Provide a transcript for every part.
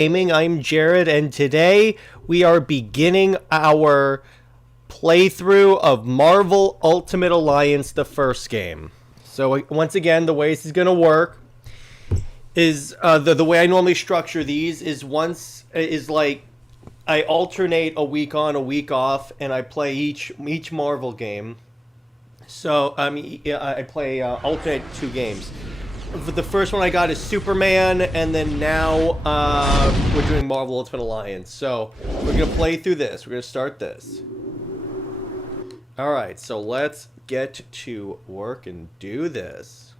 Gaming. I'm Jared, and today we are beginning our playthrough of Marvel Ultimate Alliance, the first game. So once again, the way this is going to work is the way I normally structure these is like I alternate a week on, a week off, and I play each Marvel game. So I play alternate 2 games. The first one I got is Superman, and then now we're doing Marvel Ultimate Alliance. So we're gonna play through this. We're gonna start this. All right, so let's get to work and do this.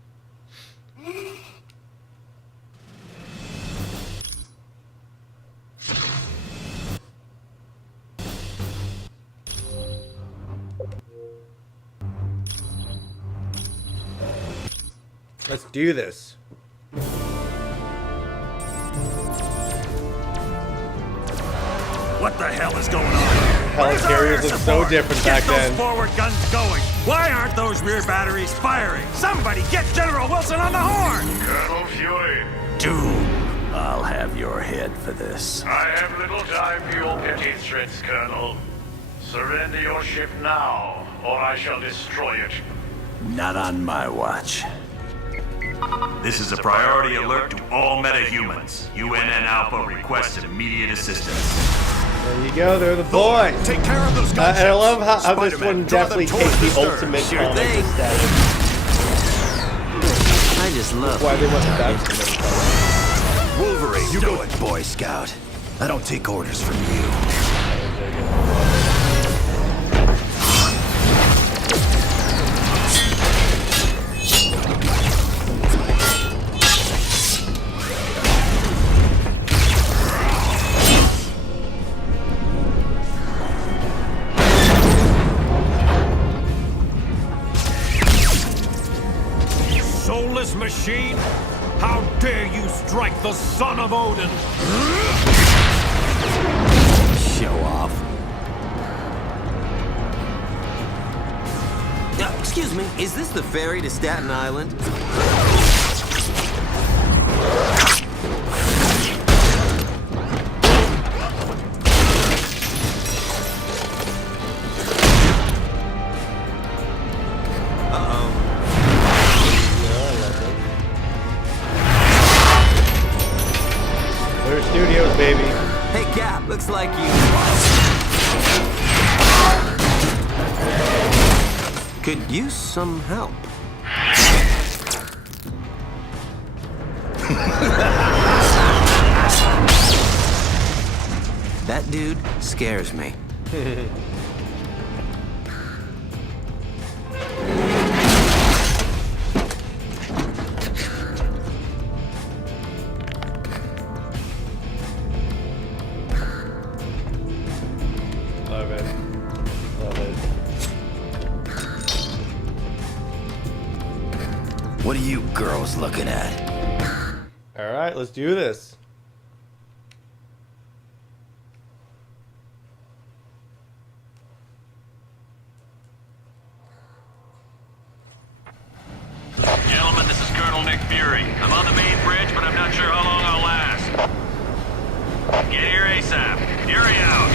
Let's do this. What the hell is going on? Helicarriers look so different back then. Get those forward guns going. Why aren't those rear batteries firing? Somebody get General Wilson on the horn! Colonel Fury. Doom, I'll have your head for this. I have little time for your petty threats, Colonel. Surrender your ship now, or I shall destroy it. Not on my watch. This is a priority alert to all metahumans. UNN Alpha requests immediate assistance. There you go, they're the boys. Take care of those guns. And I love how this one definitely takes the ultimate comic status. I just love Why they want that? Wolverine, you go it, Boy Scout. I don't take orders from you. Soulless machine! How dare you strike the son of Odin! show off. Excuse me, is this the ferry to Staten Island? Studios, baby. Hey, Cap, looks like you could use some help. That dude scares me. Love it. Love it. What are you girls looking at? All right, let's do this. Gentlemen, this is Colonel Nick Fury. I'm on the main bridge, but I'm not sure how long I'll last. Get here ASAP. Fury out.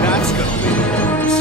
That's gonna leave worms.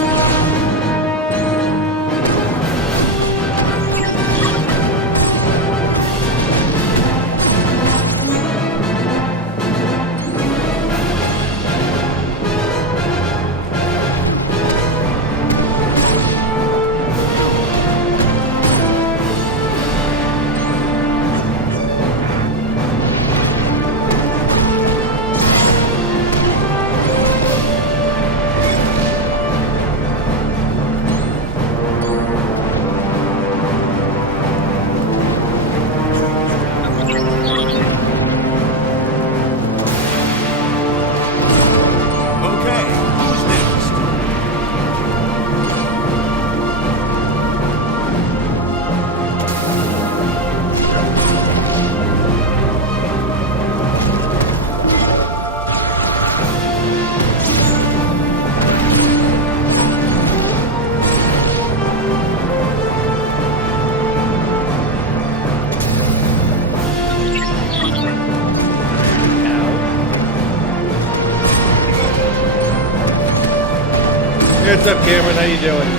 What's up, Cameron? How you doing?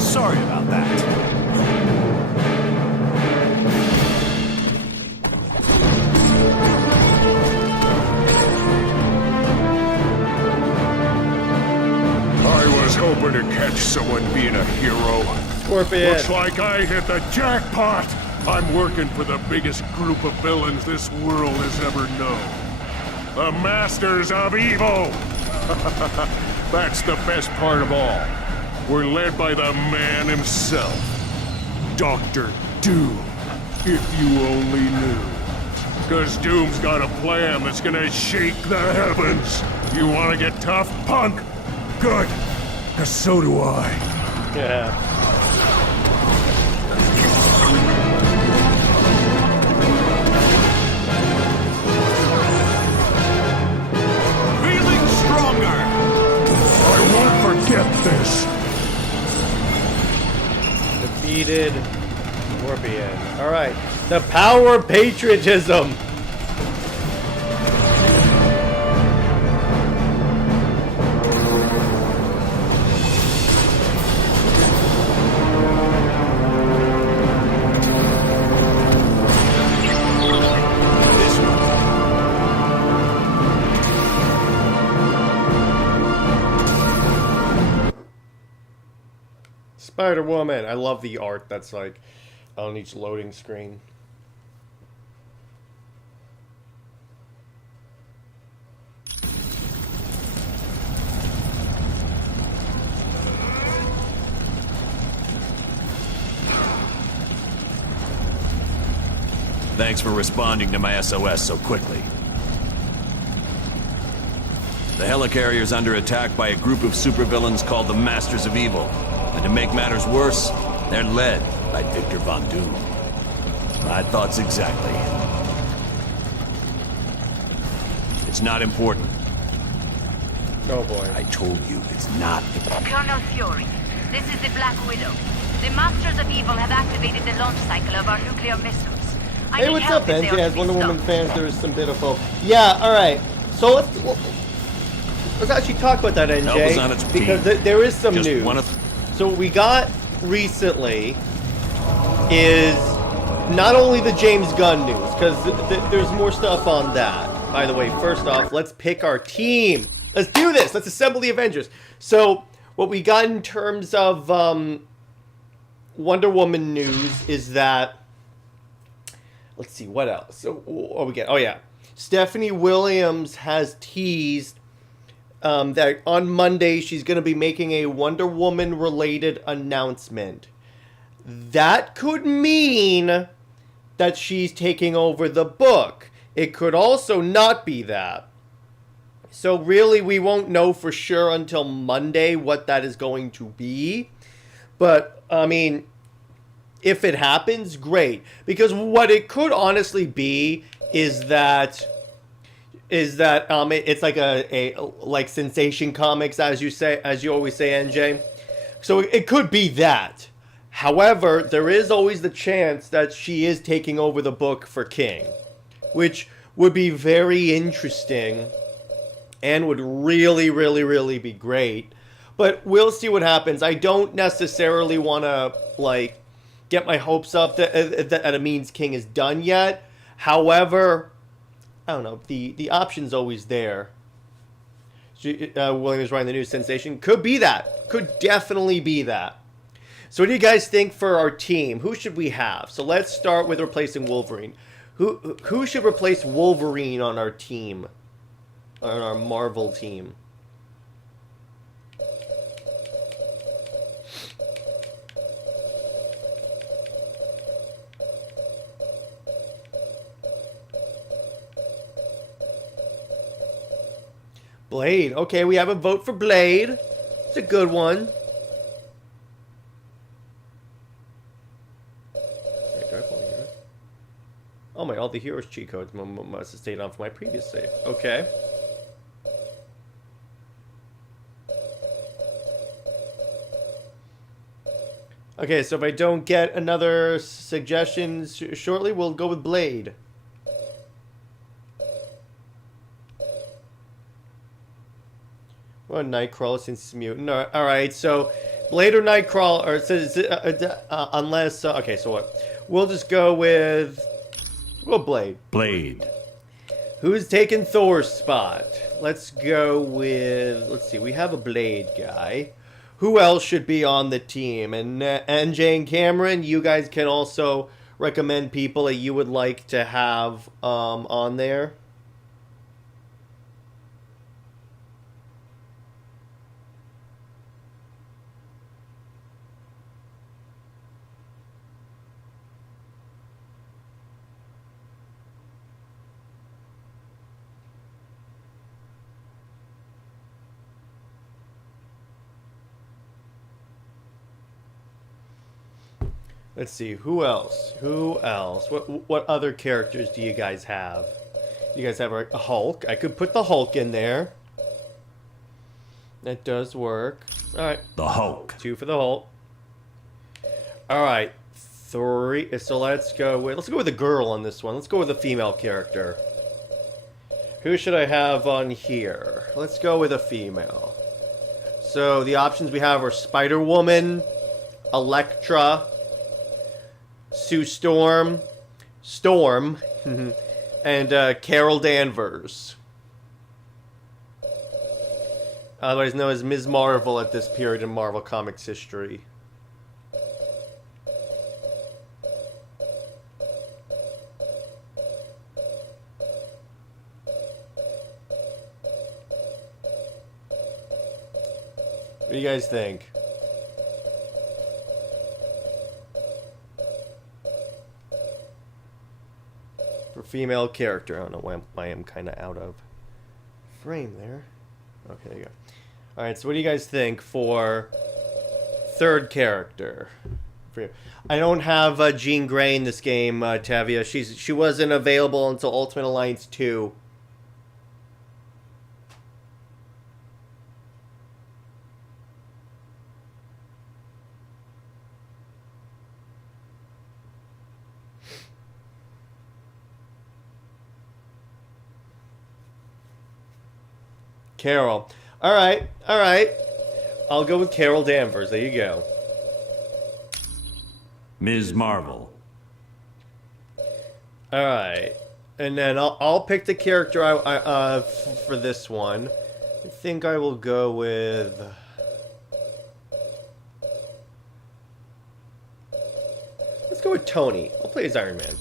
Sorry about that. I was hoping to catch someone being a hero. Scorpion. Looks like I hit the jackpot. I'm working for the biggest group of villains this world has ever known. The Masters of Evil! That's the best part of all. We're led by the man himself. Dr. Doom, if you only knew. 'Cause Doom's got a plan that's gonna shake the heavens. You wanna get tough, punk? Good, 'cause so do I. Yeah. Feeling stronger. I won't forget this. Defeated Scorpion. Alright. The power of patriotism. Spider-Woman. I love the art that's like on each loading screen. Thanks for responding to my SOS so quickly. The helicarrier's under attack by a group of supervillains called the Masters of Evil. And to make matters worse, they're led by Victor Von Doom. My thoughts exactly. It's not important. Oh boy. I told you, it's not important. Colonel Fury, this is the Black Widow. The Masters of Evil have activated the launch cycle of our nuclear missiles. I Hey, need what's help up, if they NJ? are to As be Wonder Woman stopped. fans, there's some bit of both. Yeah, alright. So let's actually talk about that, NJ. Help is on its because feet. there is some Just news. one of- So what we got recently is not only the James Gunn news, because there's more stuff on that. By the way, first off, let's pick our team. Let's do this. Let's assemble the Avengers. So what we got in terms of Wonder Woman news is that, let's see, what else? So what we get? Oh yeah, Stephanie Williams has teased that on Monday she's going to be making a Wonder Woman related announcement. That could mean that she's taking over the book. It could also not be that. So really we won't know for sure until Monday what that is going to be. But I mean, if it happens, great. Because what it could honestly be is that it's like a like Sensation Comics, as you always say, NJ. So it could be that. However, there is always the chance that she is taking over the book for King, which would be very interesting and would really, really, really be great. But we'll see what happens. I don't necessarily want to like get my hopes up that it means King is done yet. However, I don't know. The option's always there. Williams writing the news sensation. Could be that. Could definitely be that. So what do you guys think for our team? Who should we have? So let's start with replacing Wolverine. Who should replace Wolverine on our team? On our Marvel team? Blade. Okay, we have a vote for Blade. It's a good one. Oh my, all the heroes cheat codes must have stayed on for my previous save. Okay. Okay, so if I don't get another suggestion shortly, we'll go with Blade. Well, Nightcrawler since it's mutant. All right, so Blade or Nightcrawler, or it says unless. Okay, so what? We'll just go with. Well, Blade. Blade. Who's taking Thor's spot? Let's go with. Let's see. We have a Blade guy. Who else should be on the team? And NJ and Cameron, you guys can also recommend people that you would like to have on there. Let's see, who else? Who else? What other characters do you guys have? You guys have a Hulk. I could put the Hulk in there. That does work. Alright. The Hulk. 2 for the Hulk. Alright. 3. So let's go with a girl on this one. Let's go with a female character. Who should I have on here? Let's go with a female. So the options we have are Spider-Woman, Elektra, Sue Storm, and Carol Danvers. Otherwise known as Ms. Marvel at this period in Marvel Comics history. What do you guys think? For female character. I don't know why I'm kind of out of frame there. Okay, there you go. Alright, so what do you guys think for third character? I don't have Jean Grey in this game, Tavia. She wasn't available until Ultimate Alliance 2. Carol. Alright, alright. I'll go with Carol Danvers. There you go. Ms. Marvel. Alright. And then I'll pick the character for this one. I think I will go with... Let's go with Tony. I'll play as Iron Man.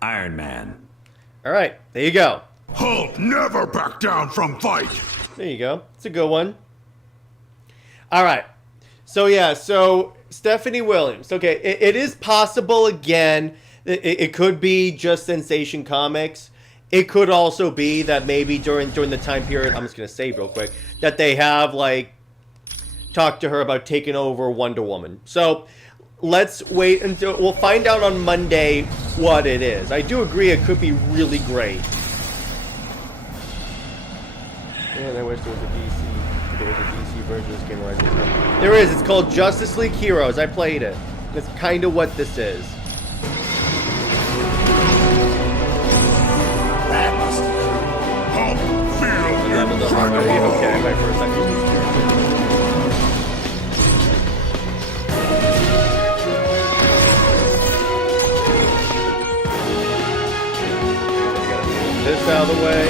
Iron Man. Alright, there you go. Hulk never back down from fight! There you go. It's a good one. Alright. So yeah, so Stephanie Williams. Okay, it is possible again. It could be just Sensation Comics. It could also be that maybe during the time period, I'm just going to save real quick, that they have like talked to her about taking over Wonder Woman. So let's wait until we'll find out on Monday what it is. I do agree it could be really great. And I wish there was a DC version of this game where I did. There is. It's called Justice League Heroes. I played it. That's kind of what this is. Hulk, feel Leveled up already? Okay, my first time using this character. Gotta move this out of the way.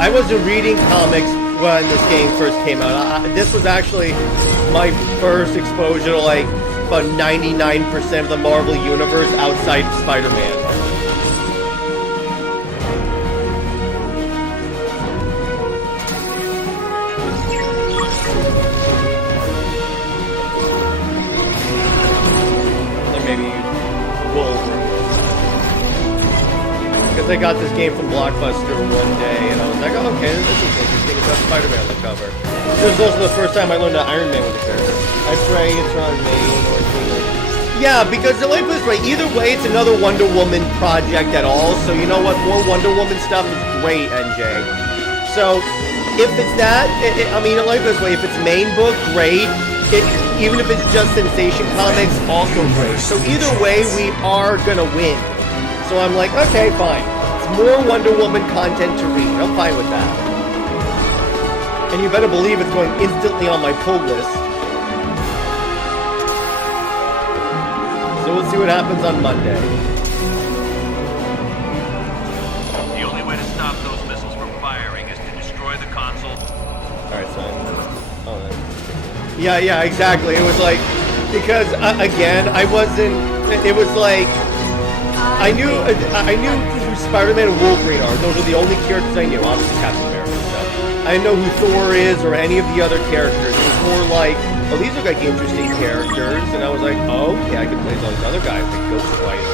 I wasn't reading comics when this game first came out. This was actually my first exposure to like about 99% of the Marvel universe outside of Spider-Man. I got this game from Blockbuster one day, and I was like, oh, okay, this is interesting. It's got Spider-Man on the cover. This was also the first time I learned that Iron Man was a character. I pray it's on main or yeah, because like this way, either way, it's another Wonder Woman project at all. So you know what? More Wonder Woman stuff is great, NJ. So if it's that, I mean, like this way, if it's main book, great. Even if it's just Sensation Comics, also great. So either way, we are gonna win. So I'm like, okay, fine. More Wonder Woman content to read. I'm fine with that. And you better believe it's going instantly on my pull list. So we'll see what happens on Monday. The only way to stop those missiles from firing is to destroy the console. Alright, so yeah, exactly. It was like, because again, I wasn't, it was like, I knew who Spider-Man and Wolverine are. Those are the only characters I knew. Obviously Captain America and stuff. I didn't know who Thor is or any of the other characters. It was more like, oh, these look like interesting characters. And I was like, oh, yeah, I could play those other guys like Ghost Rider.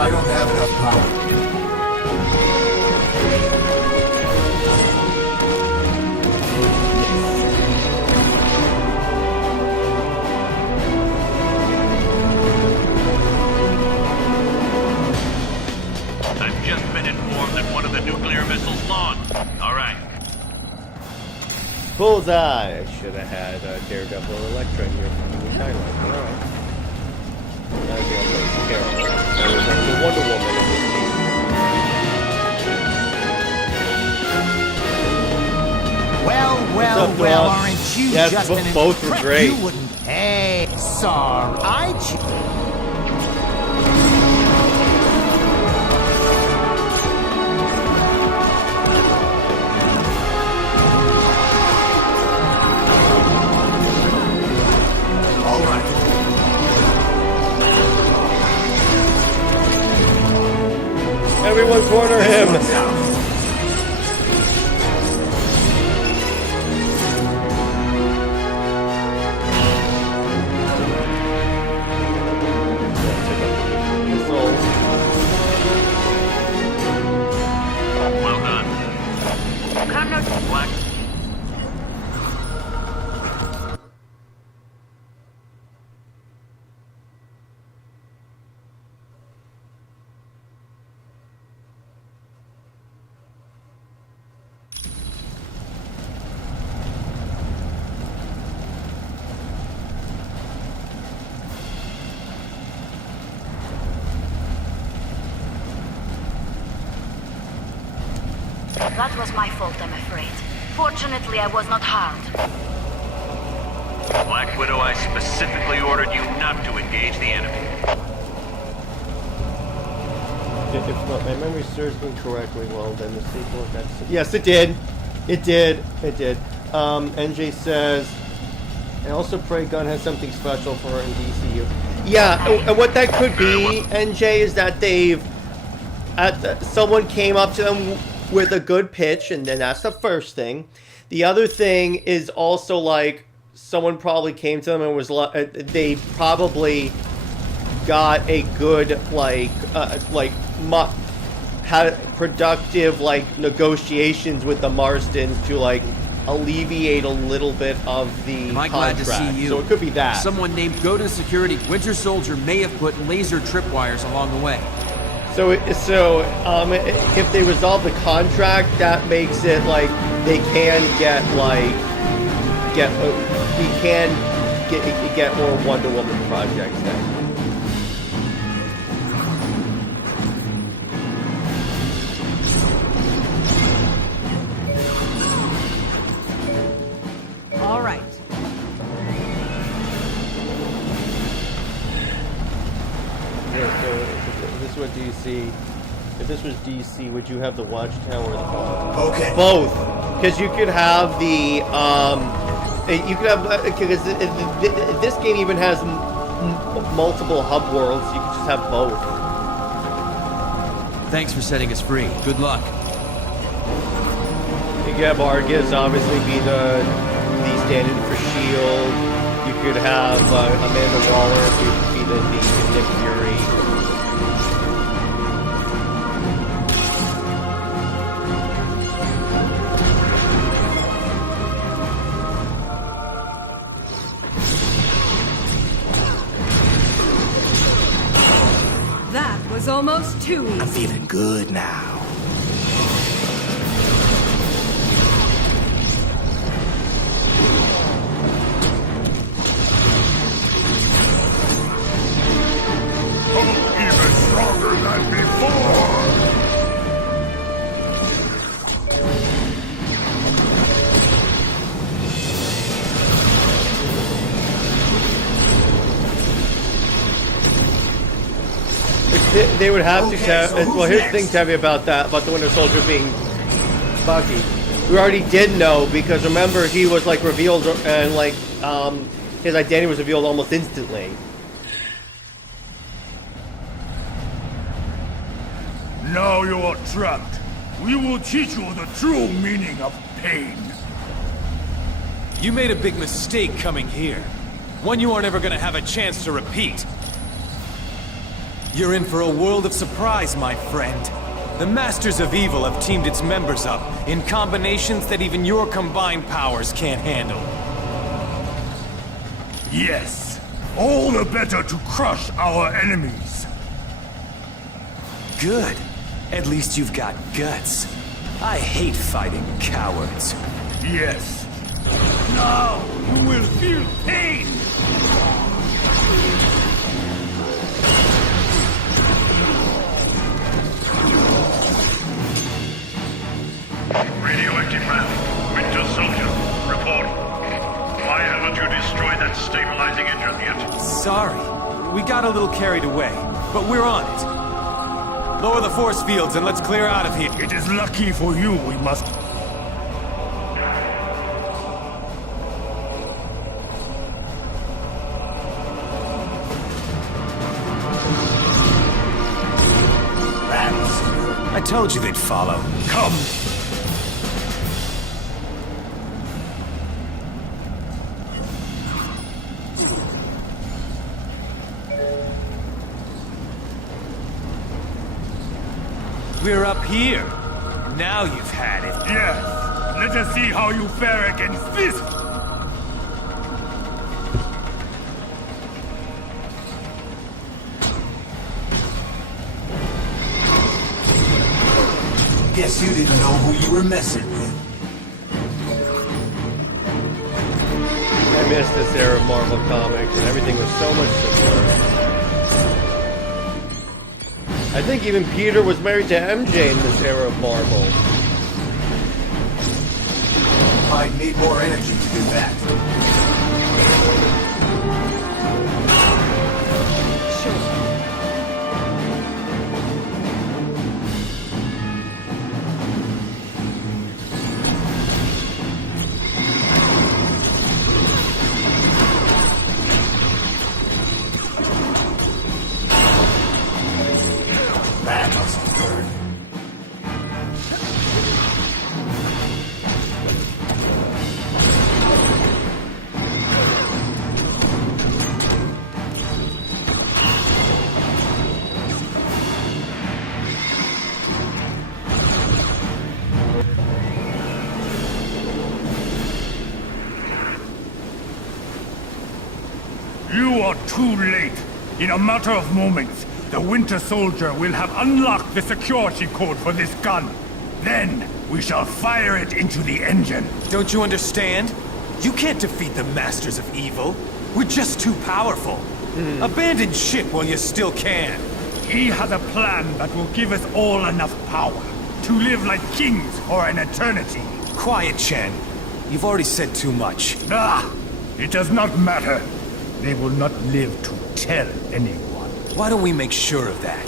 I don't have enough power. I've just been informed that one of the nuclear missiles launched. All right. Bullseye! I should have had Daredevil or Elektra here from the China. Alright. That'd be almost terrible. There was only Wonder Woman in this game. Well, aren't you yes, just an both were great. You wouldn't pay. Sorry, All right. Everyone corner him! One's out. Well done. Colonel Black. That was my fault, I'm afraid. Fortunately, I was not harmed. Black Widow, I specifically ordered you not to engage the enemy. If my memory serves me correctly, well, then the sequel got... Yes, it did. It did. It did. NJ says, and also pray Gunn has something special for her in DCU. Yeah, and what that could be, NJ, is that they've... someone came up to them with a good pitch, and then that's the first thing. The other thing is also like someone probably came to them and was like, they probably got a good had productive negotiations with the Marstons to alleviate a little bit of the Am I contract. glad to see you? So it could be that. Someone named Godin Security Winter Soldier may have put laser tripwires along the way. So if they resolve the contract, that makes it they can get more Wonder Woman projects then. DC? If this was DC, would you have the watchtower or the bomb? Okay. Both, because you could have the you could have because this game even has multiple hub worlds. You could just have both. Thanks for setting us free. Good luck. You could have Argus obviously be the stand-in for Shield. You could have Amanda Waller be the Nick Fury. That was almost too easy. I'm feeling good now. Even stronger than before! They would have Okay, to tell. so Well, who's here's the thing, next? Tabby, about that, about the Winter Soldier being Bucky. We already did know because remember he was like revealed and like his identity was revealed almost instantly. Now you are trapped. We will teach you the true meaning of pain. You made a big mistake coming here. One you aren't ever gonna have a chance to repeat. You're in for a world of surprise, my friend. The Masters of Evil have teamed its members up in combinations that even your combined powers can't handle. Yes, all the better to crush our enemies. Good. At least you've got guts. I hate fighting cowards. Yes. Now you will feel pain. Radioactive round. Winter Soldier, report. Why haven't you destroyed that stabilizing engine yet? Sorry. We got a little carried away, but we're on it. Lower the force fields and let's clear out of here. It is lucky for you we must... I told you they'd follow. Come. We're up here. Now you've had it. Yes. Let us see how you fare against this. Guess you didn't know who you were messing with. I miss this era of Marvel Comics and everything was so much simpler. I think even Peter was married to MJ in this era of Marvel. I'd need more energy to do that. That must hurt. You are too late. In a matter of moments, the Winter Soldier will have unlocked the security code for this gun. Then, we shall fire it into the engine. Don't you understand? You can't defeat the Masters of Evil. We're just too powerful. Abandon ship while you still can. He has a plan that will give us all enough power to live like kings for an eternity. Quiet, Chen. You've already said too much. Ah! It does not matter. They will not live to tell anyone. Why don't we make sure of that?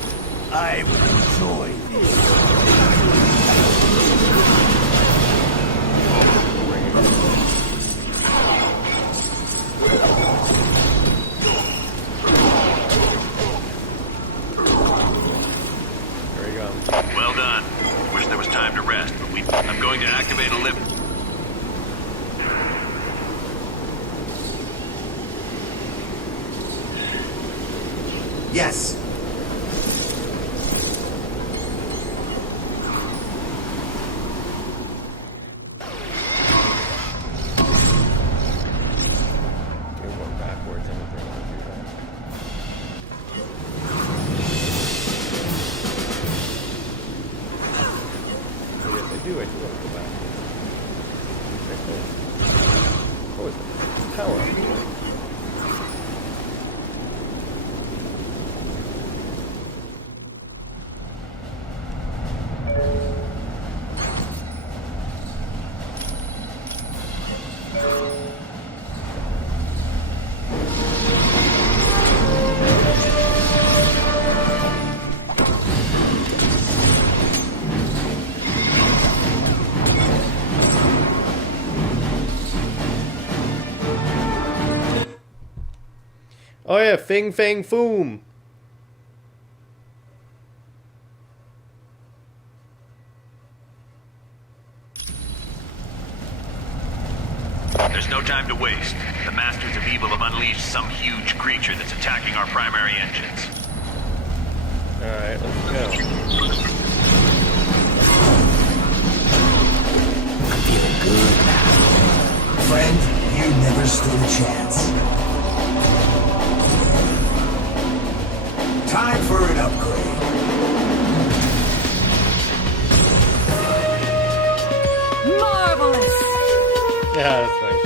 I would enjoy this. There we go. Well done. Wish there was time to rest, but I'm going to activate a lift. Yes. You're going backwards. I don't think I'll do that. Oh, yes, I do want to go backwards. Oh, it's a tower up here. Oh yeah, Fing Fang Foom. There's no time to waste. The Masters of Evil have unleashed some huge creature that's attacking our primary engines. Alright, let's go. I'm feeling good now. Friend, you never stood a chance. Time for an upgrade. Marvelous! Yeah, that's nice.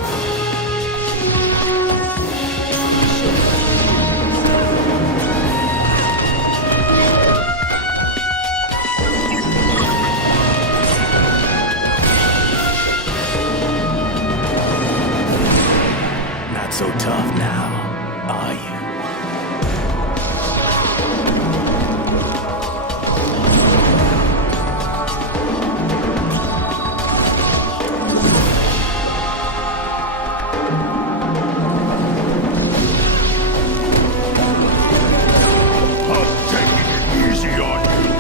Not so tough now, are you? I'm taking it easy on you.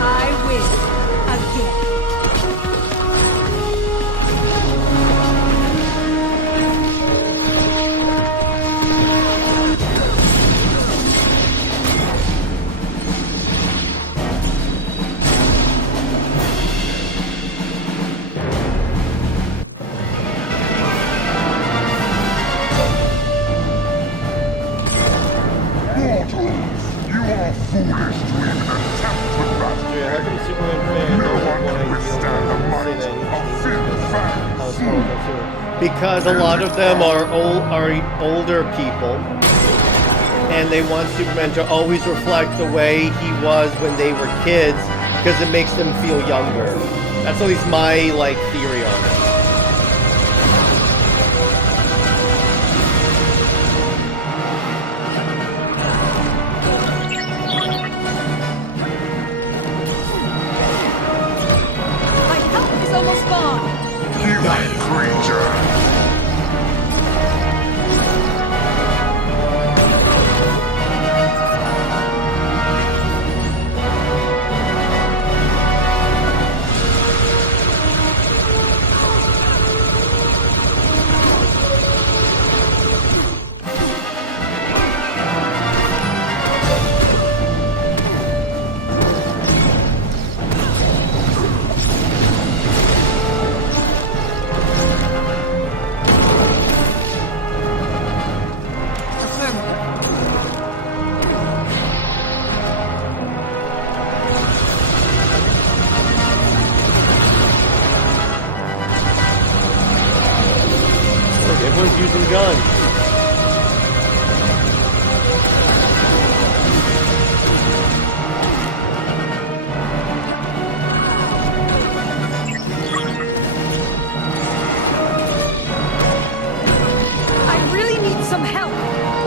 I win. Again. Mortals, you are foolish to even attempt to grasp Yeah, how come Superman fans No don't one want can to withstand the might of Fin Fang. because a lot of them are older people, and they want Superman to always reflect the way he was when they were kids, because it makes them feel younger. That's at least my theory on it. My health is almost gone. You creature!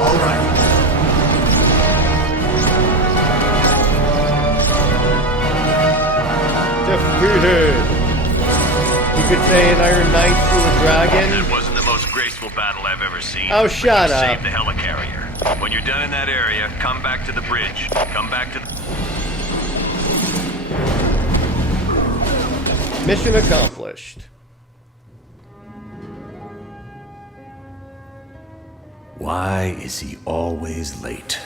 All right. Defeated. You could say an Iron Knight through a dragon. That wasn't the most graceful battle I've ever seen. Oh, but shut you up. saved the helicarrier. When you're done in that area, come back to the bridge. Come back to the... Mission accomplished. Why is he always late?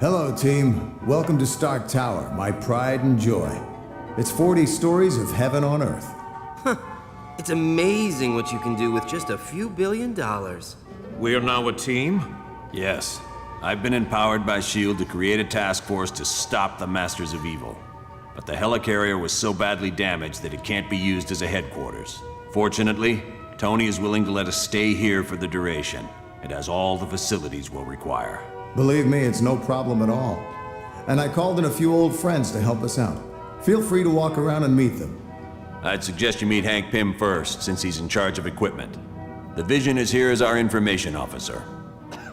Hello, team. Welcome to Stark Tower, my pride and joy. It's 40 stories of heaven on Earth. It's amazing what you can do with just a few $1 billion. We are now a team? Yes. I've been empowered by S.H.I.E.L.D. to create a task force to stop the Masters of Evil. But the helicarrier was so badly damaged that it can't be used as a headquarters. Fortunately, Tony is willing to let us stay here for the duration. It has all the facilities we'll require. Believe me, it's no problem at all. And I called in a few old friends to help us out. Feel free to walk around and meet them. I'd suggest you meet Hank Pym first, since he's in charge of equipment. The Vision is here as our information officer.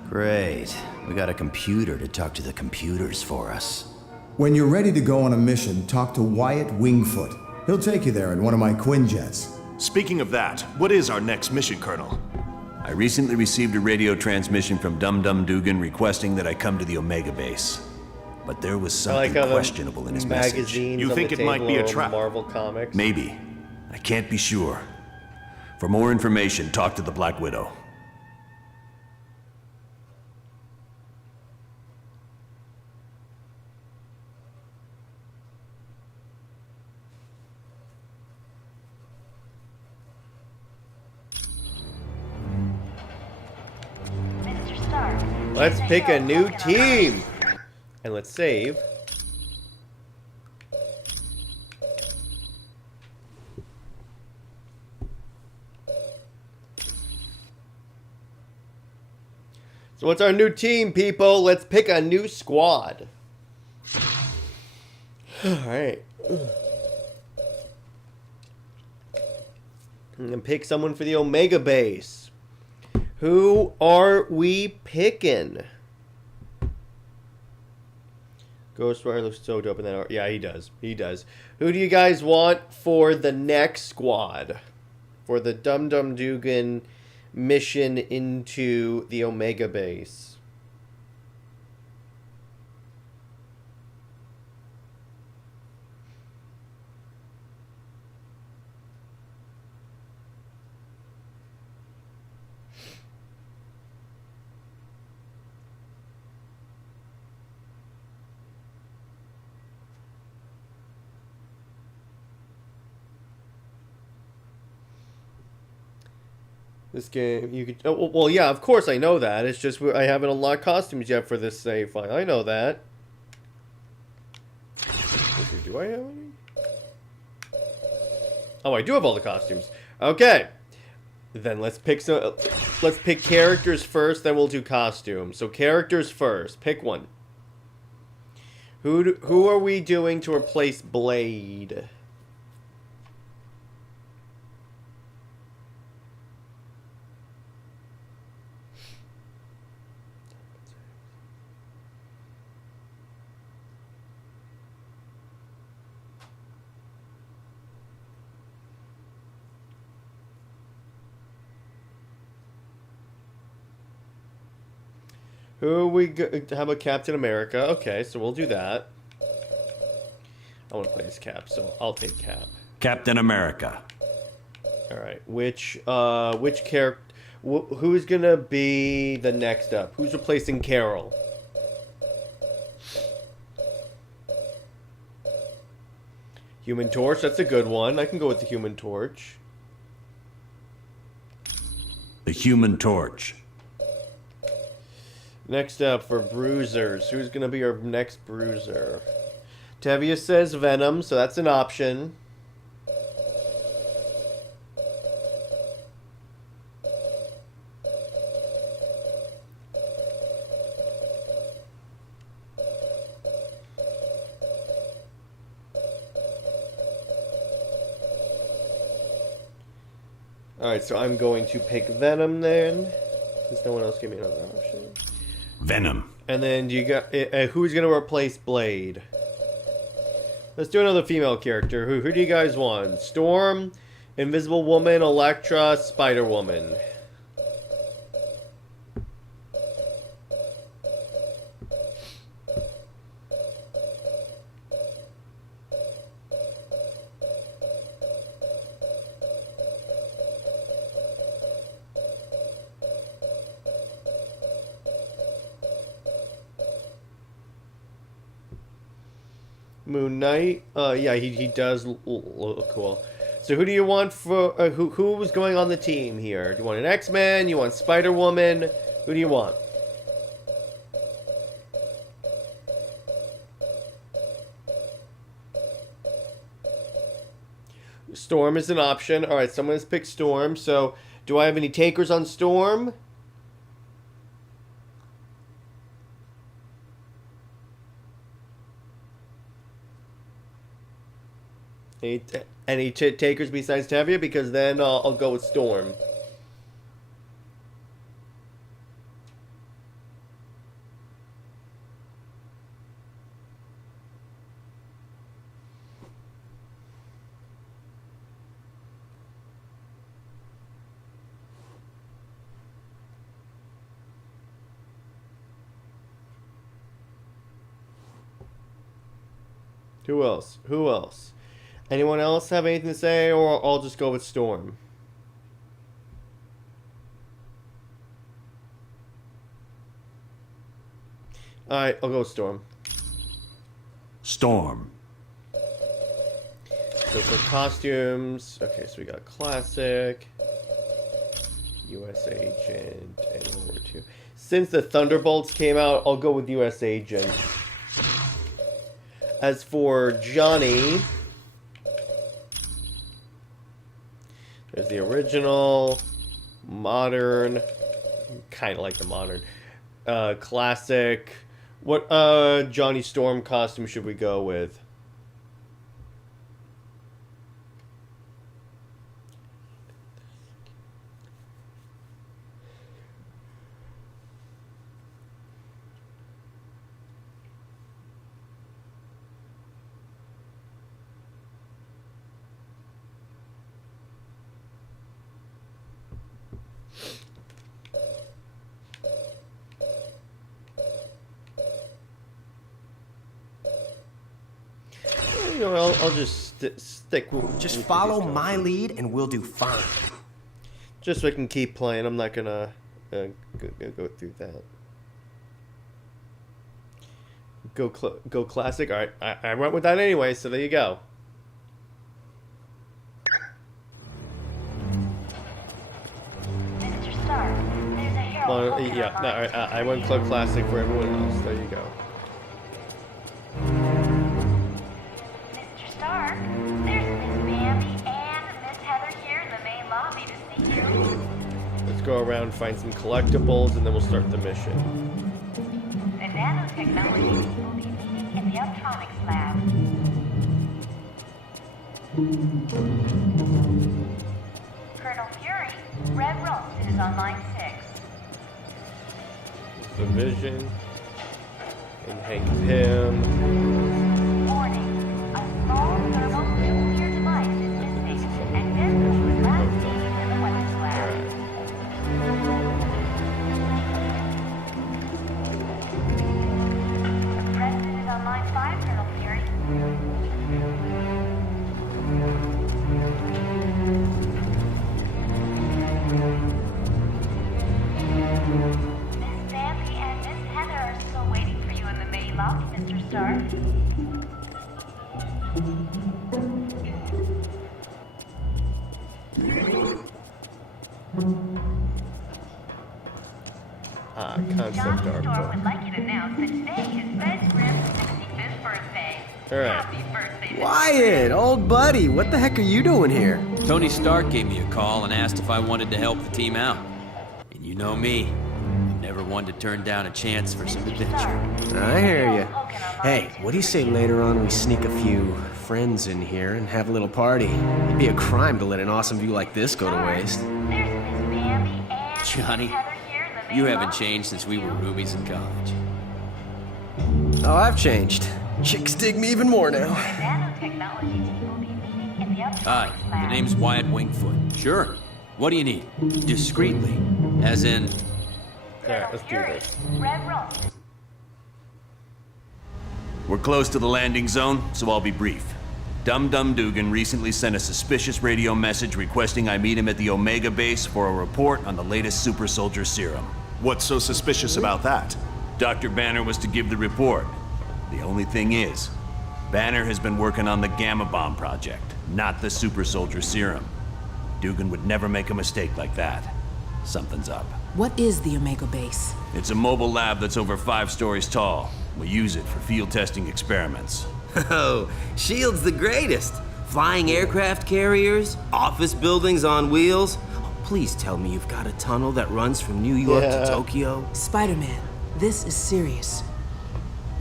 Great. We got a computer to talk to the computers for us. When you're ready to go on a mission, talk to Wyatt Wingfoot. He'll take you there in one of my Quinjets. Speaking of that, what is our next mission, Colonel? I recently received a radio transmission from Dum Dum Dugan requesting that I come to the Omega base. But there was something questionable in his message. You think it might be a trap? Marvel Comics. Maybe. I can't be sure. For more information, talk to the Black Widow. Let's pick a new team. And let's save. So what's our new team, people? Let's pick a new squad. Alright. And pick someone for the Omega base. Who are we picking? Ghost Rider looks so dope in that art. Yeah, he does. He does. Who do you guys want for the next squad? For the Dum Dum Dugan mission into the Omega base. This game, you could... Oh, well, yeah, of course I know that. It's just I haven't unlocked costumes yet for this save file. I know that. Do I have any? Oh, I do have all the costumes. Okay. Then let's pick characters first, then we'll do costumes. So characters first. Pick one. Who are we doing to replace Blade? Who we how about Captain America? Okay, so we'll do that. I want to play as Cap, so I'll take Cap. Captain America. All right, which character? Who's gonna be the next up? Who's replacing Carol? Human Torch. That's a good one. I can go with the Human Torch. The Human Torch. Next up for bruisers. Who's going to be our next bruiser? Tevia says Venom, so that's an option. Alright, so I'm going to pick Venom then. Since no one else gave me another option. Venom. And then you got who's gonna replace Blade? Let's do another female character. Who do you guys want? Storm, Invisible Woman, Elektra, Spider Woman. Moon Knight. Yeah, he does look cool. So who do you want for who was going on the team here? Do you want an X-Men? You want Spider Woman? Who do you want? Storm is an option. All right, someone has picked Storm. So do I have any takers on Storm? Any takers besides Tavia? Because then I'll go with Storm. Who else? Who else? Anyone else have anything to say, or I'll just go with Storm? Alright, I'll go with Storm. Storm. So for costumes, okay, so we got Classic, US Agent, and World War II. Since the Thunderbolts came out, I'll go with US Agent. As for Johnny, there's the original, modern, kind of like the modern, classic. What Johnny Storm costume should we go with? You know, I'll just stick with... Just follow my lead and we'll do fine. Just so I can keep playing. I'm not gonna go through that. Go classic. All right, I went with that anyway, so there you go. Mr. Stark, there's a herald Well, token yeah, no, online. I went classic for everyone else. There you go. Mr. Stark, there's Miss Bambi and Miss Heather here in the main lobby to see you. Let's go around, find some collectibles, and then we'll start the mission. The nanotechnology will be meeting in the Optronics lab. Colonel Fury, Red Roast is on line 6. The Vision and Hank Pym. Warning, a small thermal nuclear device is missing, and this was last seen in the weapons lab. The President is on line 5, Colonel Fury. Miss Bambi and Miss Heather are still waiting for you in the main lobby, Mr. Stark. Concept John art Storm book. would like you to announce that today is Ben's Grimm's 65th birthday. Alright. Happy birthday, Mr. Wyatt, old buddy, what the heck are you doing here? Tony Stark gave me a call and asked if I wanted to help the team out. And you know me, I never wanted to turn down a chance for some adventure. I hear you. Hey, what do you say later on we sneak a few friends in here and have a little party? It'd be a crime to let an awesome view like this go to waste. There's Miss Bambi and Johnny, Miss Heather here in the You haven't changed since we were roomies in college. Oh, I've changed. Chicks dig me even more now. Hi, the name's Wyatt Wingfoot. Sure. What do you need? Discreetly. As in... Alright, let's do this. We're close to the landing zone, so I'll be brief. Dum Dum Dugan recently sent a suspicious radio message requesting I meet him at the Omega base for a report on the latest super soldier serum. What's so suspicious about that? Dr. Banner was to give the report. The only thing is, Banner has been working on the Gamma Bomb project, not the super soldier serum. Dugan would never make a mistake like that. Something's up. What is the Omega base? It's a mobile lab that's over 5 stories tall. We use it for field testing experiments. Oh, S.H.I.E.L.D.'s the greatest. Flying aircraft carriers, office buildings on wheels. Oh, please tell me you've got a tunnel that runs from New York to Tokyo. Spider-Man, this is serious.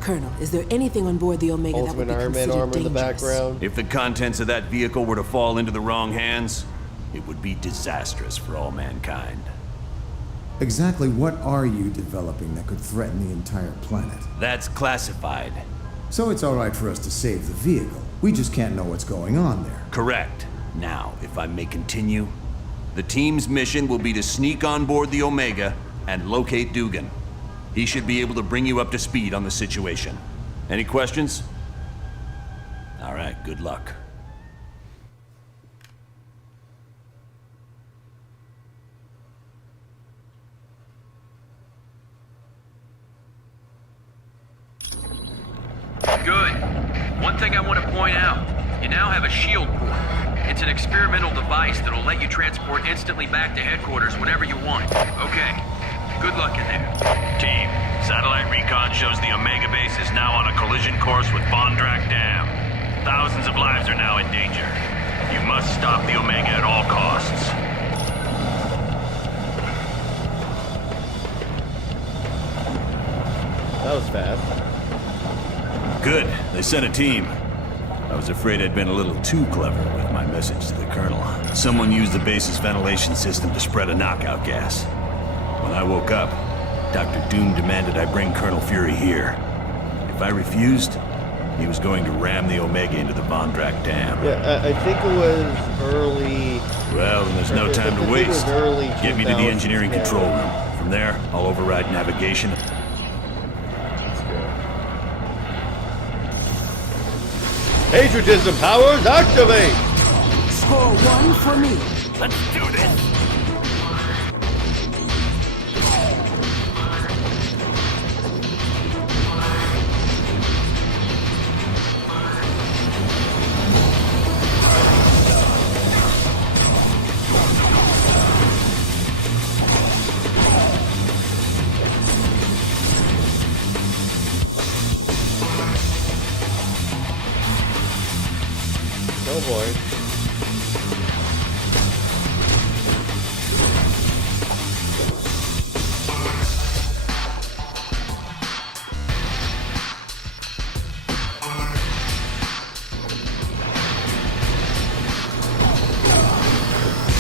Colonel, is there anything on board the Omega that would be considered dangerous? in the background. If the contents of that vehicle were to fall into the wrong hands, it would be disastrous for all mankind. Exactly what are you developing that could threaten the entire planet? That's classified. So it's all right for us to save the vehicle. We just can't know what's going on there. Correct. Now, if I may continue, the team's mission will be to sneak on board the Omega and locate Dugan. He should be able to bring you up to speed on the situation. Any questions? All right, good luck. Good. One thing I want to point out, you now have a shield port. It's an experimental device that'll let you transport instantly back to headquarters whenever you want. Okay. Good luck in there. Team, satellite recon shows the Omega base is now on a collision course with Von Drack Dam. Thousands of lives are now in danger. You must stop the Omega at all costs. That was fast. Good. They sent a team. I was afraid I'd been a little too clever with my message to the Colonel. Someone used the base's ventilation system to spread a knockout gas. When I woke up, Dr. Doom demanded I bring Colonel Fury here. If I refused, he was going to ram the Omega into the Von Drack Dam. Yeah, I think it was early... Well, then there's no time to waste. Get me to the engineering control room. From there, I'll override navigation. Patriotism powers activate! Score 1 for me. Let's do this! Oh boy.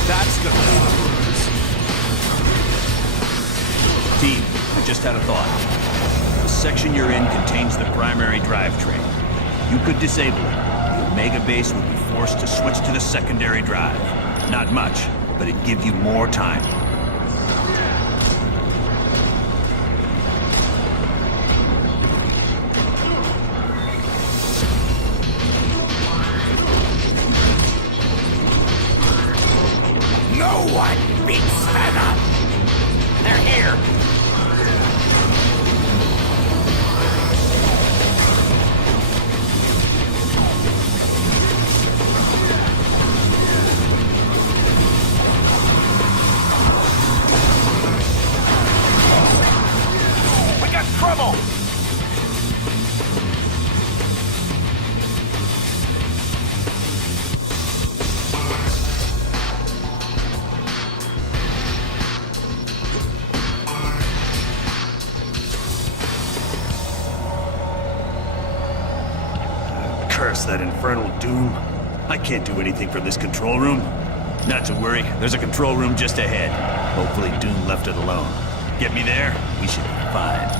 That's gonna Team, I just had a thought. The section you're in contains the primary drivetrain. You could disable it. The Omega base would be forced to switch to the secondary drive. Not much, but it'd give you more time. No one beats Venom! They're here! We got trouble! Curse that infernal Doom. I can't do anything from this control room. Not to worry, there's a control room just ahead. Hopefully Doom left it alone. Get me there, we should be fine.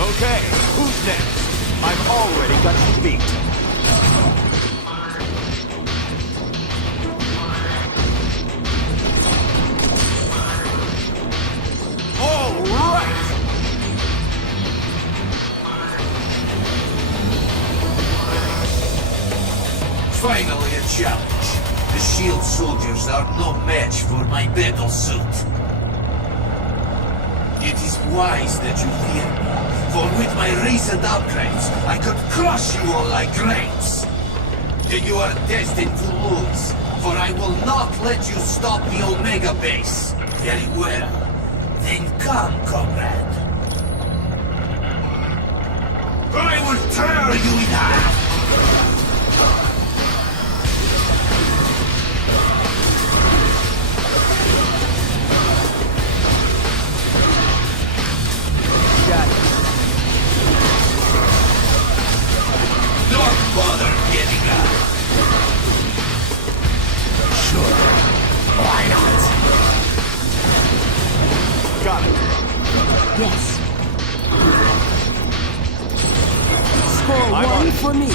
Okay, who's next? I've already got you beat. All right! Finally a challenge. The shield soldiers are no match for my battle suit. It is wise that you fear me, for with my recent upgrades, I could crush you all like grapes. You are destined to lose, for I will not let you stop the Omega base. Very well. Then come, comrade. I will tear you in half! Don't bother getting up. Sure. Why not? Got it. Yes. Score one for me.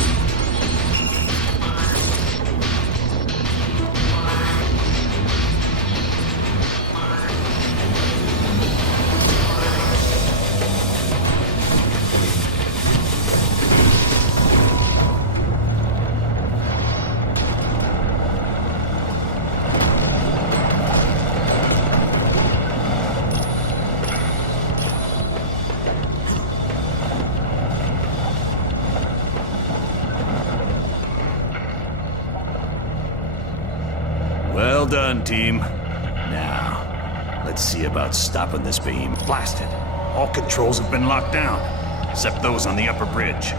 Well done, team. Now, let's see about stopping this beam. Blasted. All controls have been locked down, except those on the upper bridge.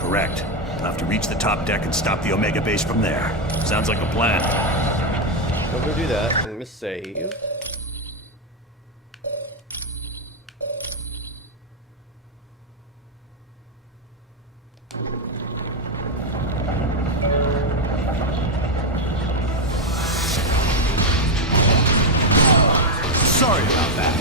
Correct. We'll have to reach the top deck and stop the Omega base from there. Sounds like a plan. I'm gonna do that. I'm gonna save. Sorry about that.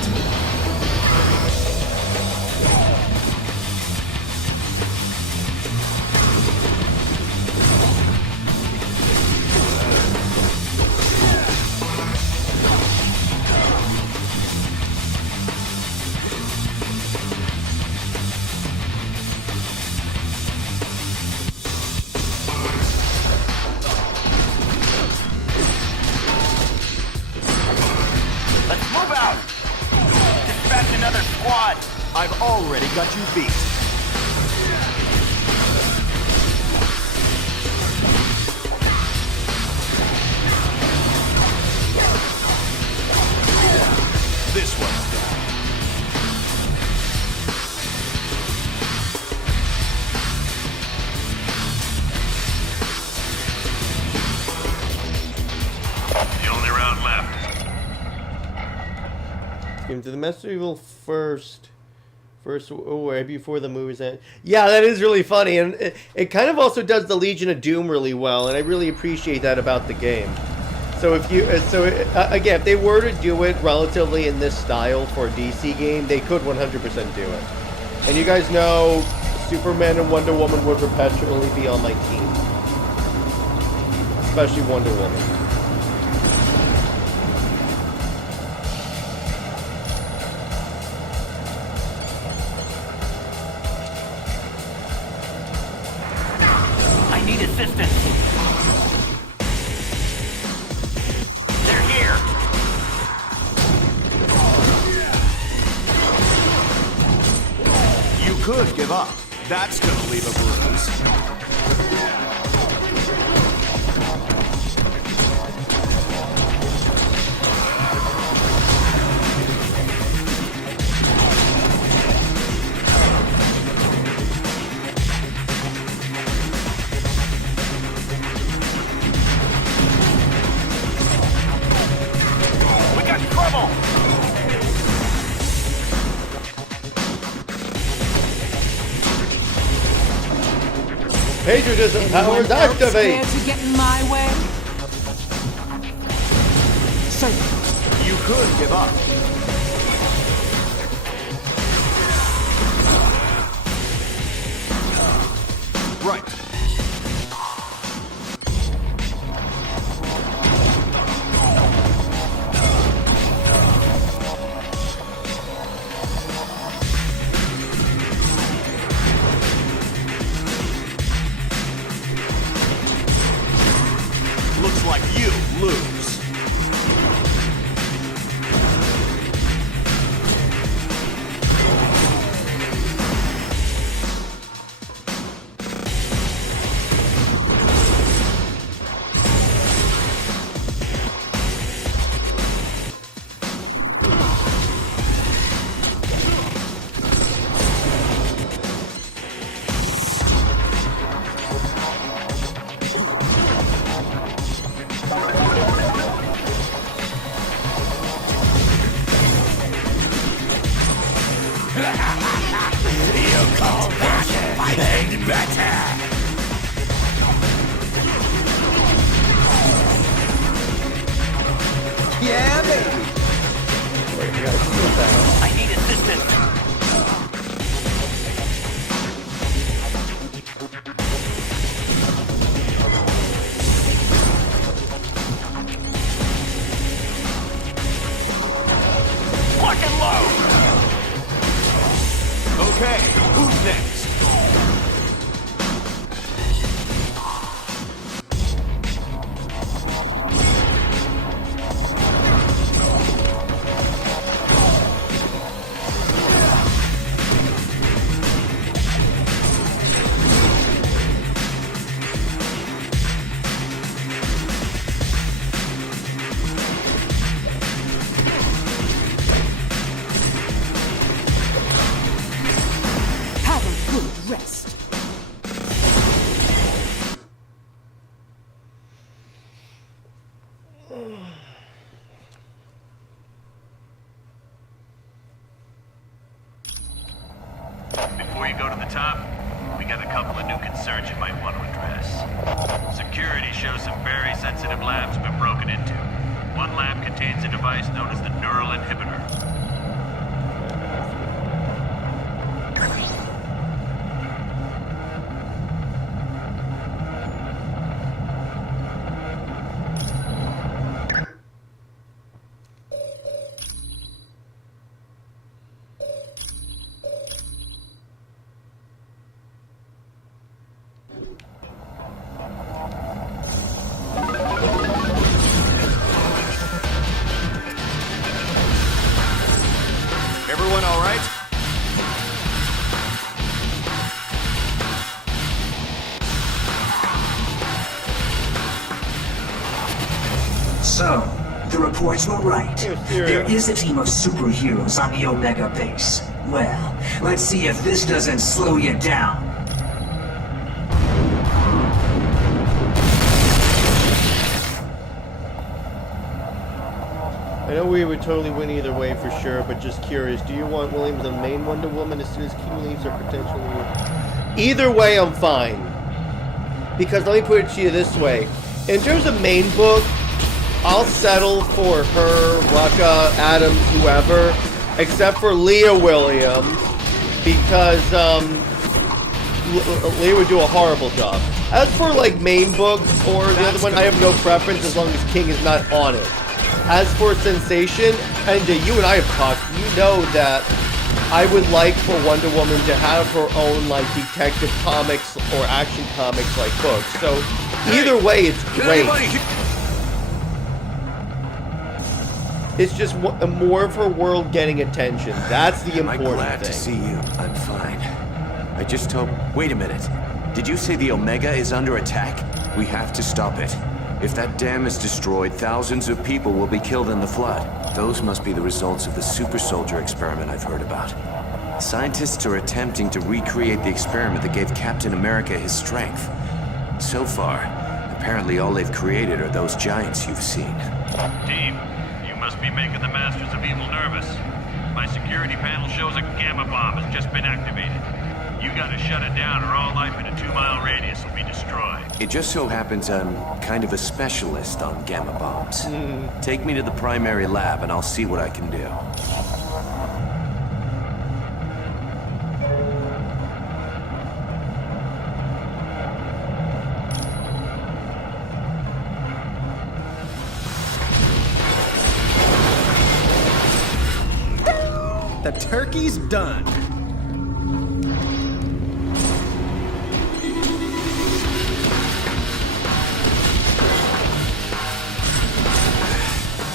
Let's move out! Dispatch another squad! I've already got you beat. This one's done. The only round left. Get to the Master Evil first right before the movie's end. Yeah, that is really funny, and it kind of also does the Legion of Doom really well, and I really appreciate that about the game. So if you, again, if they were to do it relatively in this style for a DC game, they could 100% do it. And you guys know, Superman and Wonder Woman would perpetually be on my team, especially Wonder Woman. I need assistance. They're here. You could give up. That's gonna leave a bruise. We got trouble. Patriotism powers Anyone else activate! care to get in my way? Sir, You could give up. Right. Looks like you lose. Yeah, baby. I need assistance. Lock and load. Okay, who's next? have a good rest. Before you go to the top, we got a couple of new concerns you might want to address. Security shows some very sensitive labs been broken into. One lab contains a device known as the neural inhibitor. Everyone all right? So, the reports were right. There is a team of superheroes on the Omega base. Well, let's see if this doesn't slow you down. I know we would totally win either way for sure, but just curious, do you want Williams the main Wonder Woman as soon as King leaves, or potentially... Either way, I'm fine. Because let me put it to you this way. In terms of main book, I'll settle for her, Rucka, Adams, whoever, except for Leah Williams, because Leah would do a horrible job. As for like main book or the other one, I have no preference as long as King is not on it. As for Sensation, and you and I have talked, you know that I would like for Wonder Woman to have her own like detective comics or action comics like books. So either way, it's great. It's just more of her world getting attention. That's the important thing. I'm glad to see you. I'm fine. I just hope... Wait a minute. Did you say the Omega is under attack? We have to stop it. If that dam is destroyed, thousands of people will be killed in the flood. Those must be the results of the super soldier experiment I've heard about. Scientists are attempting to recreate the experiment that gave Captain America his strength. So far, apparently all they've created are those giants you've seen. Team, you must be making the Masters of Evil nervous. My security panel shows a gamma bomb has just been activated. You gotta shut it down or all life in a 2-mile radius will be destroyed. It just so happens I'm kind of a specialist on gamma bombs. Take me to the primary lab and I'll see what I can do. The turkey's done.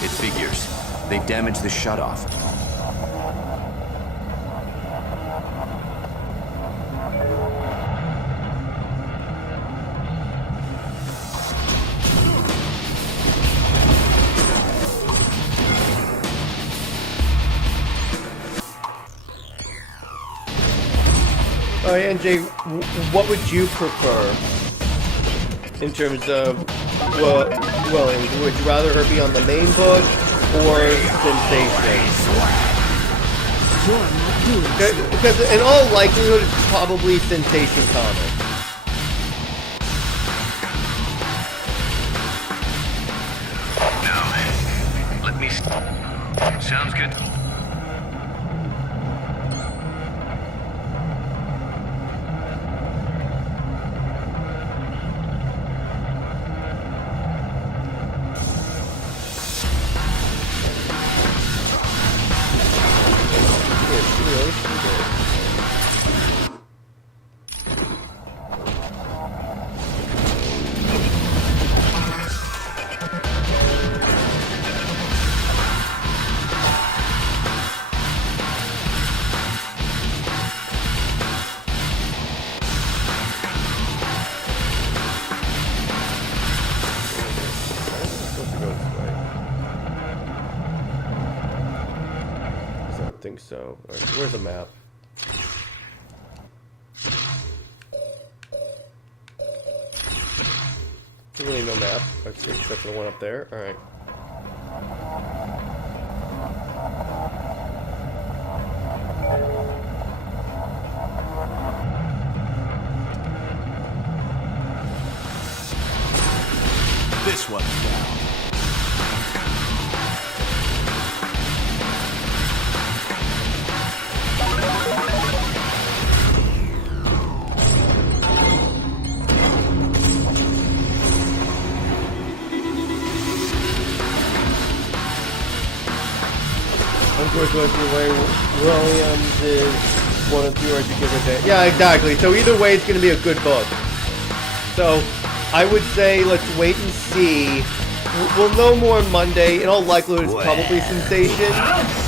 It figures. They've damaged the shutoff. All right, NJ, what would you prefer in terms of, well, would you rather her be on the main book or Sensation? Because in all likelihood, it's probably Sensation Comics. Now, let me... Sounds good. I think so. All right, where's the map? There's really no map, except for the one up there. All right. This one's down. Unfortunately, Williams is one of two, or to give or take. Yeah, exactly. So either way, it's going to be a good book. So I would say let's wait and see. We'll know more Monday. In all likelihood, it's probably Sensation.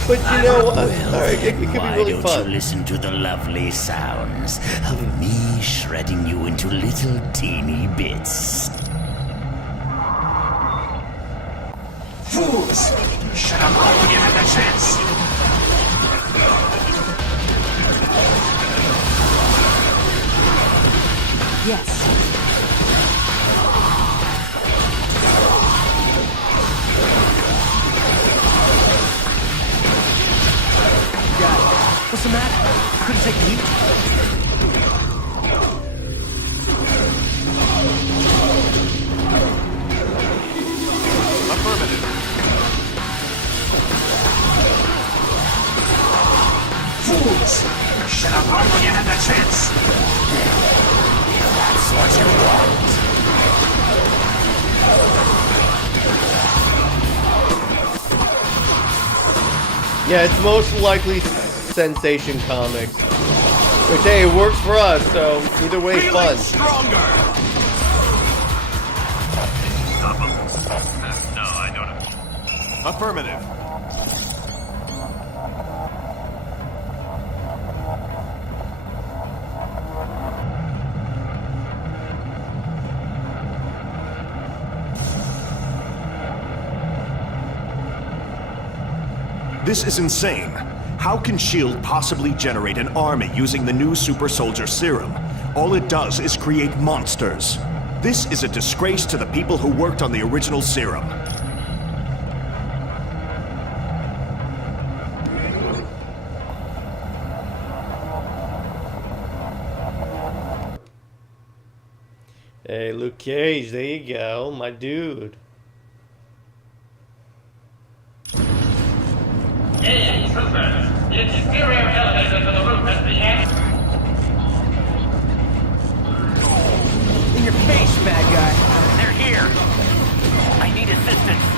But you know what? Alright, it could be really fun. You listen to the lovely sounds of me shredding you into little teeny bits. Fools! Shut up when you have the chance! Yes. Got it. What's the matter? Couldn't take the heat. Affirmative. Fools! Shut up when you have the chance! That's what you want! Yeah, it's most likely Sensation Comics. Which, hey, it works for us, so either way, fun. Stronger! Stop him. No, I don't. Affirmative. This is insane. How can S.H.I.E.L.D. possibly generate an army using the new super soldier serum? All it does is create monsters. This is a disgrace to the people who worked on the original serum. Hey, Luke Cage, there you go, my dude. Hey, troopers! The exterior elevator to the roof at the end. In your face, bad guy. They're here! I need assistance.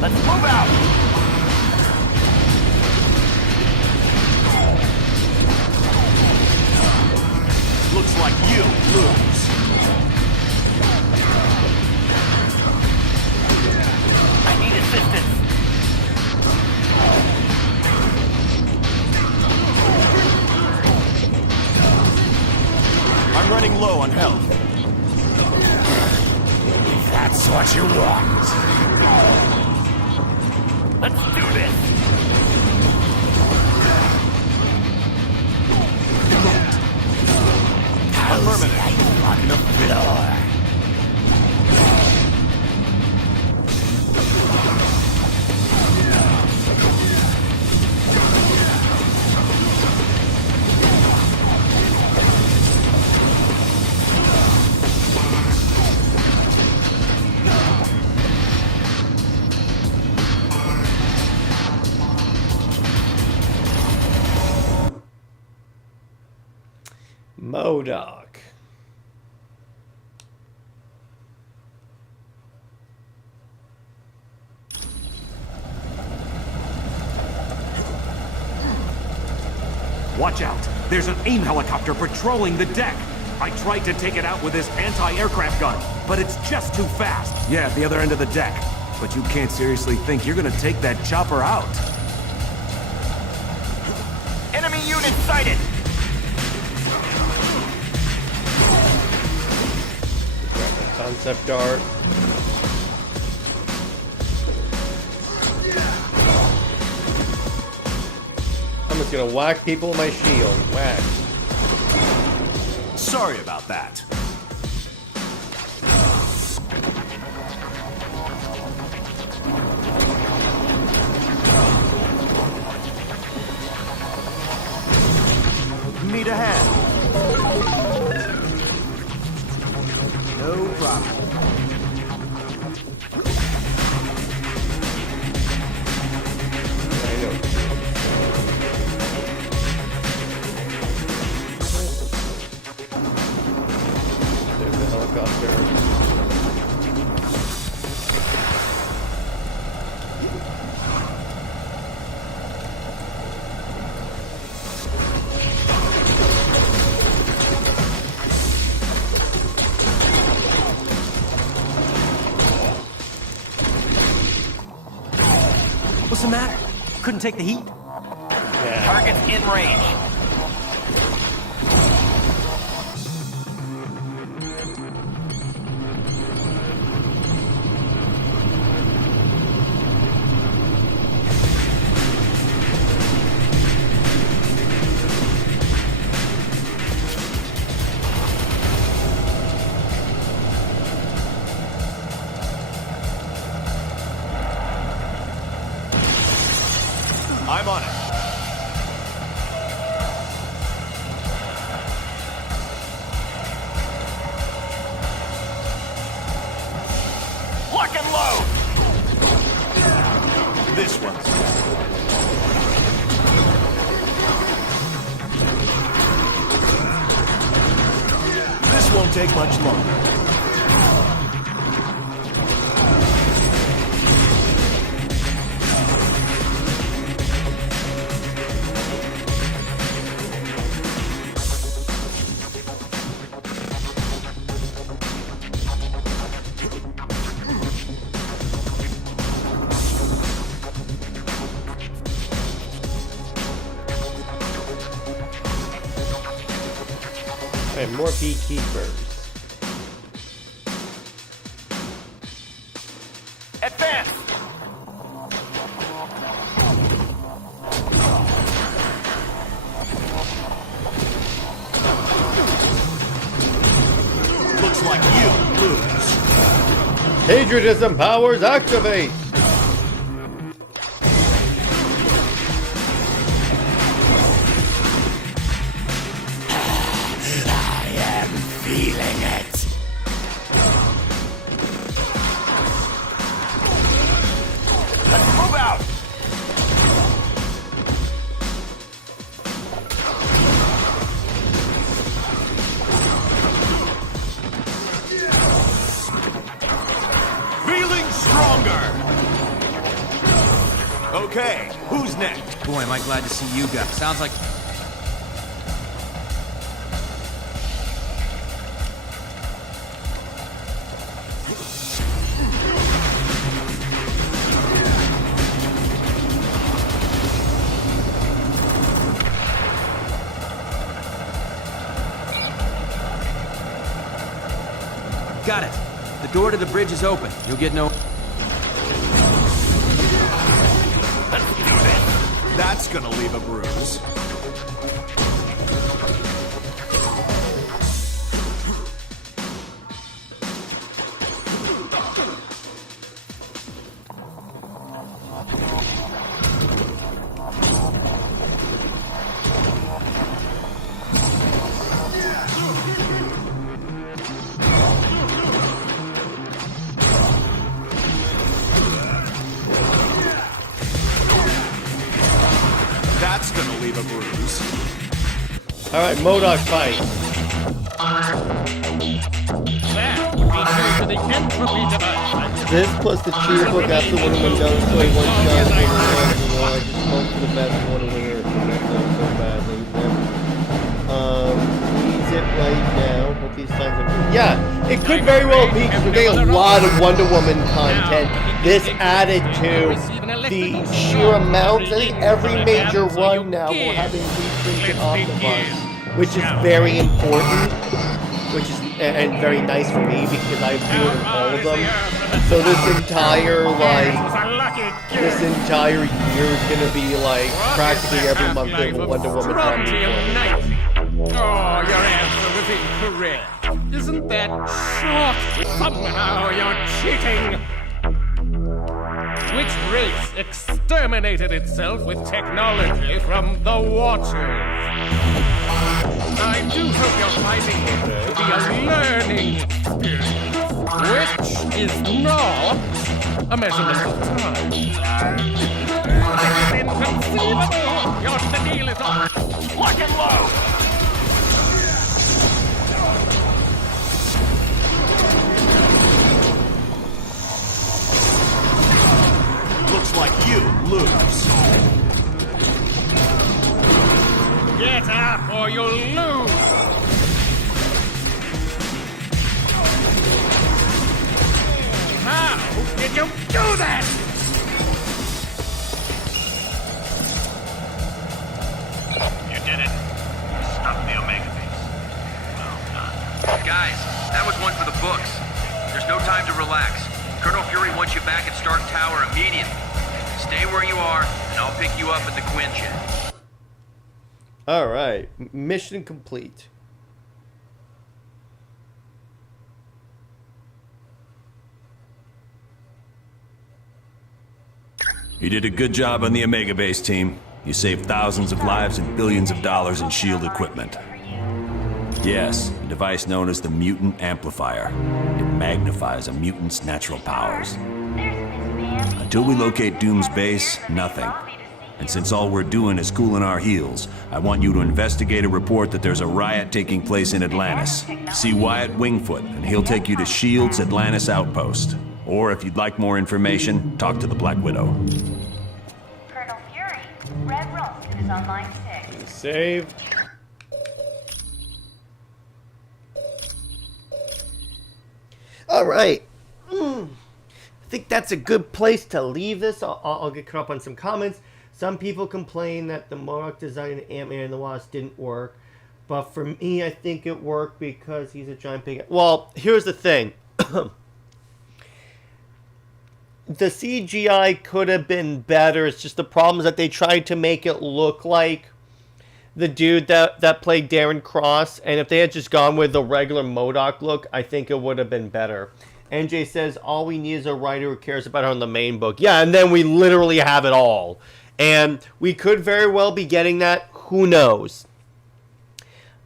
Let's move out! Looks like you lose. I need assistance. I'm running low on health. That's what you want. Let's do this! How's life on the floor? MODOK. Watch out! There's an AIM helicopter patrolling the deck! I tried to take it out with this anti-aircraft gun, but it's just too fast! Yeah, at the other end of the deck. But you can't seriously think you're gonna take that chopper out. Enemy unit sighted! Concept art. I'm just gonna whack people with my shield. Whack. Sorry about that. Need a hand. No problem. There's the helicopter. What's the matter? Couldn't take the heat? Yeah. Target's in range. I'm on it. Lock and load! This one's... This won't take much longer. And more beekeepers. Advance! Looks like you lose. Patriotism powers activate! Feeling it. Let's move out! Feeling stronger! Okay, who's next? Boy, am I glad to see you guys. Sounds like... Got it. The door to the bridge is open. You'll get no... That's gonna leave a bruise. That's gonna leave a bruise. Alright, MODOK fight. That would be due to the entropy device. This plus the cheer book after one of them down play one shot for the rest, you know, I just hope for the best one of the earth. That's not so bad, needs it right now. Hope these times are... Yeah, it could very well be because we're getting a lot of Wonder Woman content. This added to the sheer amounts. I think every major run now will have increased in Omnibus, which is very important, which is and very nice for me because I've doing all of them. So this entire year is gonna be like practically every month they have a Wonder Woman run. Oh, your answer was incorrect. Isn't that short? Somehow you're cheating. Which race exterminated itself with technology from the waters? I do hope you're finding it to be a learning experience, which is not a measurement of time. It's inconceivable! Your deal is on. Lock and load! Looks like you lose. Get up or you'll lose! How did you do that? You did it. You stopped the Omega base. Well done. Guys, that was one for the books. There's no time to relax. Colonel Fury wants you back at Stark Tower immediately. Stay where you are, and I'll pick you up at the Quinjet. Alright, mission complete. You did a good job on the Omega Base team. You saved thousands of lives and billions of dollars in S.H.I.E.L.D. equipment. Yes, a device known as the Mutant Amplifier. It magnifies a mutant's natural powers. Until we locate Doom's base, nothing. And since all we're doing is cooling our heels, I want you to investigate a report that there's a riot taking place in Atlantis. See Wyatt Wingfoot, and he'll take you to S.H.I.E.L.D.'s Atlantis outpost. Or if you'd like more information, talk to the Black Widow. Colonel Fury, Red Roast is on line 6. Save. All right. I think that's a good place to leave this. I'll get caught up on some comments. Some people complain that the MODOK design in Ant-Man and the Wasp didn't work. But for me, I think it worked because he's a giant pig. Well, here's the thing. The CGI could have been better. It's just the problem is that they tried to make it look like the dude that played Darren Cross. And if they had just gone with the regular MODOK look, I think it would have been better. NJ says, all we need is a writer who cares about her in the main book. Yeah, and then we literally have it all. And we could very well be getting that. Who knows?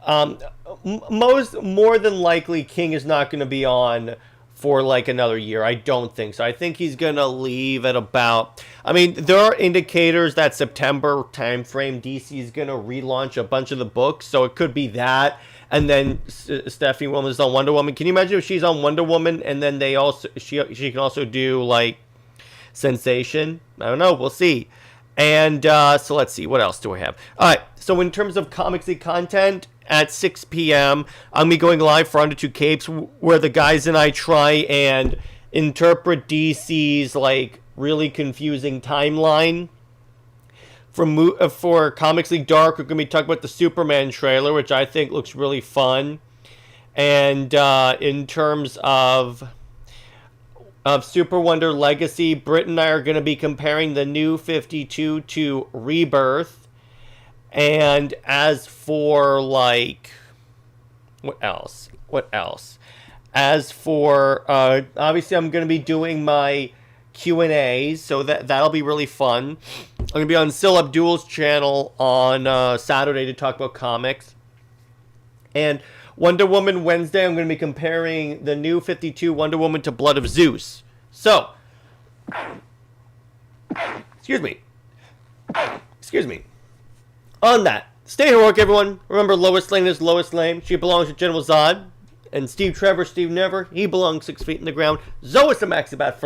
More than likely, King is not going to be on for like another year. I don't think so. I think he's going to leave at about... I mean, there are indicators that September timeframe DC is going to relaunch a bunch of the books. So it could be that. And then Stephanie Wilman is on Wonder Woman. Can you imagine if she's on Wonder Woman and then they also she can also do like Sensation? I don't know. We'll see. And so let's see. What else do I have? All right. So in terms of Comicsy content, at 6 p.m., I'm going to be going live for Under Two Capes, where the guys and I try and interpret DC's like really confusing timeline. For Comics League Dark, we're going to be talking about the Superman trailer, which I think looks really fun. And in terms of Super Wonder Legacy, Britt and I are going to be comparing the New 52 to Rebirth. And as for, like, what else? As for, obviously I'm going to be doing my Q&As, so that'll be really fun. I'm going to be on Sil Abdul's channel on Saturday to talk about comics. And Wonder Woman Wednesday, I'm going to be comparing the New 52 Wonder Woman to Blood of Zeus. So, excuse me. On that, stay heroic, everyone. Remember, Lois Lane is Lois Lane. She belongs to General Zod. And Steve Trevor, Steve Never, he belongs 6 feet in the ground. Zoe Samaxibat